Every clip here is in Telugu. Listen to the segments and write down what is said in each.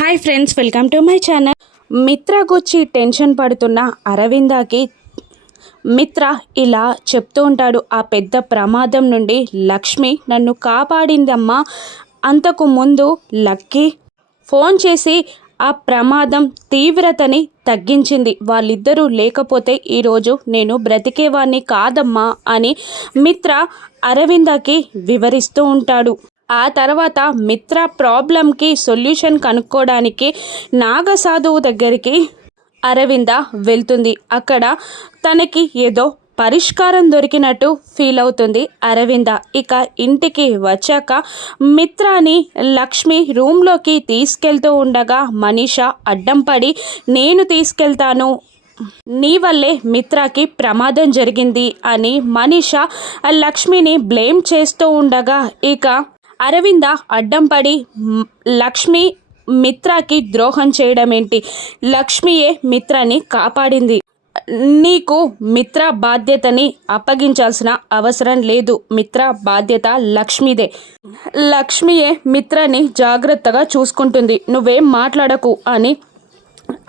Hi friends, welcome to my channel. మిత్ర గురించి టెన్షన్ పడుతున్న అరవిందకి మిత్ర ఇలా చెప్తూ ఉంటాడు. ఆ పెద్ద ప్రమాదం నుండి లక్ష్మి నన్ను కాపాడిందమ్మా. అంతకు ముందు లక్కీ ఫోన్ చేసి ఆ ప్రమాదం తీవ్రతని తగ్గించింది. వాళ్ళిద్దరూ లేకపోతే ఈరోజు నేను బ్రతికేవాణ్ణి కాదమ్మా అని మిత్ర అరవిందకి వివరిస్తూ ఉంటాడు. ఆ తర్వాత మిత్ర ప్రాబ్లంకి సొల్యూషన్ కనుక్కోవడానికి నాగసాధువు దగ్గరికి అరవింద వెళ్తుంది. అక్కడ తనకి ఏదో పరిష్కారం దొరికినట్టు ఫీల్ అవుతుంది అరవింద. ఇక ఇంటికి వచ్చాక మిత్రాని లక్ష్మి రూమ్లోకి తీసుకెళ్తూ ఉండగా మనీష అడ్డం పడి, నేను తీసుకెళ్తాను, నీ వల్లే మిత్రాకి ప్రమాదం జరిగింది అని మనీష లక్ష్మిని బ్లేమ్ చేస్తూ ఉండగా ఇక అరవింద అడ్డం పడి, లక్ష్మి మిత్రాకి ద్రోహం చేయడం ఏంటి, లక్ష్మియే మిత్రాని కాపాడింది, నీకు మిత్ర బాధ్యతని అప్పగించాల్సిన అవసరం లేదు, మిత్ర బాధ్యత లక్ష్మిదే, లక్ష్మియే మిత్రని జాగ్రత్తగా చూసుకుంటుంది, నువ్వేం మాట్లాడకు అని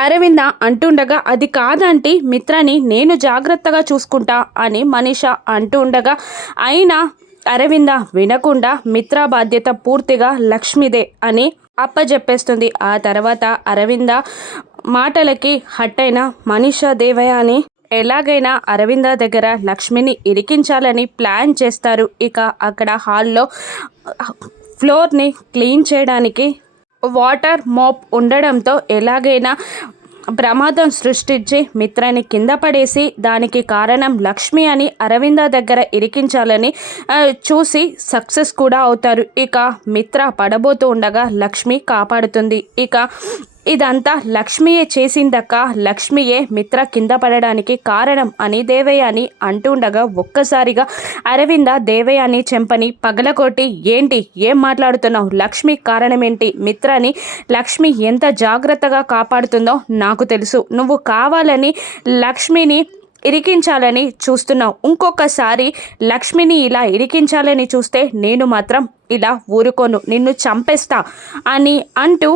అరవింద అంటుండగా, అది కాదంటే మిత్రని నేను జాగ్రత్తగా చూసుకుంటా అని మనీష అంటూ ఉండగా అయినా అరవింద వినకుండా మిత్ర బాధ్యత పూర్తిగా లక్ష్మిదే అని అప్పజెప్పేస్తుంది. ఆ తర్వాత అరవింద మాటలకి హట్టైన మనీష దేవయ్య అని ఎలాగైనా అరవింద దగ్గర లక్ష్మిని ఇరికించాలని ప్లాన్ చేస్తారు. ఇక అక్కడ హాల్లో ఫ్లోర్ని క్లీన్ చేయడానికి వాటర్ మోప్ ఉండడంతో ఎలాగైనా ప్రమాదం సృష్టించి మిత్రాన్ని కింద పడేసి దానికి కారణం లక్ష్మి అని అరవింద దగ్గర ఇరికించాలని చూసి సక్సెస్ కూడా అవుతారు. ఇక మిత్ర పడబోతూ ఉండగా లక్ష్మి కాపాడుతుంది. ఇక ఇదంతా లక్ష్మియే చేసిందక్క, లక్ష్మియే మిత్ర కింద పడడానికి కారణం అని దేవయాని అంటుండగా ఒక్కసారిగా అరవింద దేవయాని చెంపని పగలకొట్టి, ఏంటి ఏం మాట్లాడుతున్నావు, లక్ష్మి కారణం ఏంటి, మిత్రని లక్ష్మి ఎంత జాగ్రత్తగా కాపాడుతుందో నాకు తెలుసు, నువ్వు కావాలని లక్ష్మిని ఇరికించాలని చూస్తున్నావు, ఇంకొకసారి లక్ష్మిని ఇలా ఇరికించాలని చూస్తే నేను మాత్రం ఇలా ఊరుకోను, నిన్ను చంపేస్తా అని అంటూ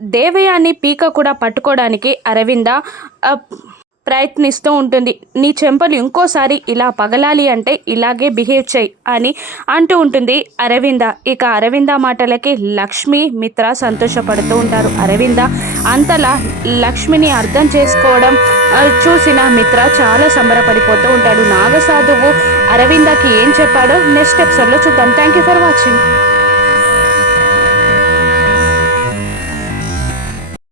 దేవయాని పీక కూడా పట్టుకోవడానికి అరవింద ప్రయత్నిస్తూ ఉంటుంది. నీ చెంపలు ఇంకోసారి ఇలా పగలాలి అంటే ఇలాగే బిహేవ్ చేయి అని అంటూ ఉంటుంది అరవింద. ఇక అరవింద మాటలకి లక్ష్మి మిత్ర సంతోషపడుతూ ఉంటారు. అరవింద అంతలా లక్ష్మిని అర్థం చేసుకోవడం చూసిన మిత్ర చాలా సంబరపడిపోతూ ఉంటాడు. నాగసాధువు అరవిందకి ఏం చెప్పాడో నెక్స్ట్ ఎపిసోడ్లో చూద్దాం. Thank you for watching.